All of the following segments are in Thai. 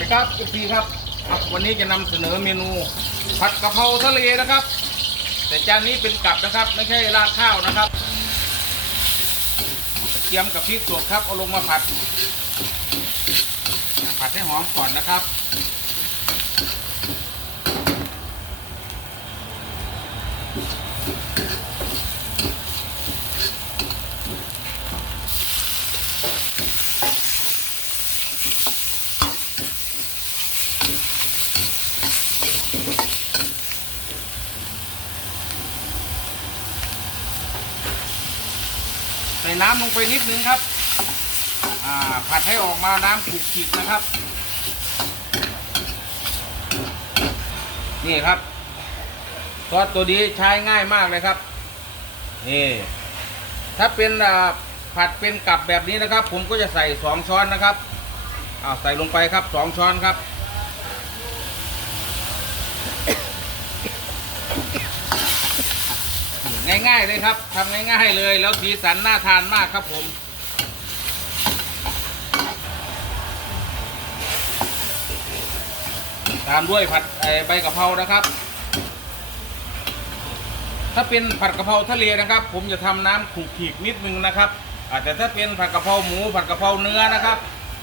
ดีครับทุกทีครับครับวันนี้จะนำเสนอเมนู ผัดกะเพราทะเลนะครับ แต่จานนี้เป็นกับนะครับ ไม่ใช่ราดข้าวนะครับกระเทียมกับพริกสดครับเอาลงมาผัด ผัดให้หอมก่อนนะครับ ใส่น้ำลงไปนิดนึงครับผัดให้ออกมาน้ำขลุกขลิกนะครับ นี่ครับซอสตัวนี้ใช้ง่ายมากเลยครับนี่ถ้าเป็นผัดเป็นกับแบบนี้นะครับ ผมก็จะใส่สองช้อนนะครับอ้าใส่ลงไปครับสองช้อนครับ ง่ายๆเลยครับทำง่ายๆเลย แล้วสีสันน่าทานมากครับผมตามด้วยผัดใบกะเพรานะครับ ถ้าเป็นผัดกะเพราทะเลนะครับ ผมจะทำน้ำขลุกขลิกนิดนึงนะครับอาจจะถ้าเป็นผัดกะเพราหมูผัดกะเพราเนื้อนะครับ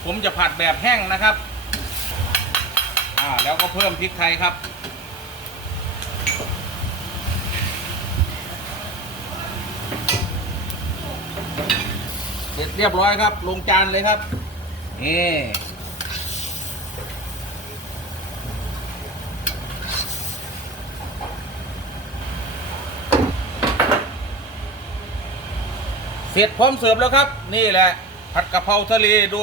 ผมจะผัดแบบแห้งนะครับอ่าแล้วก็เพิ่มพริกไทยครับ เสร็จเรียบร้อยครับ ลงจานเลยครับนี่เสร็จพร้อมเสิร์ฟแล้วครับ นี่แหละ ผัดกะเพราทะเลดู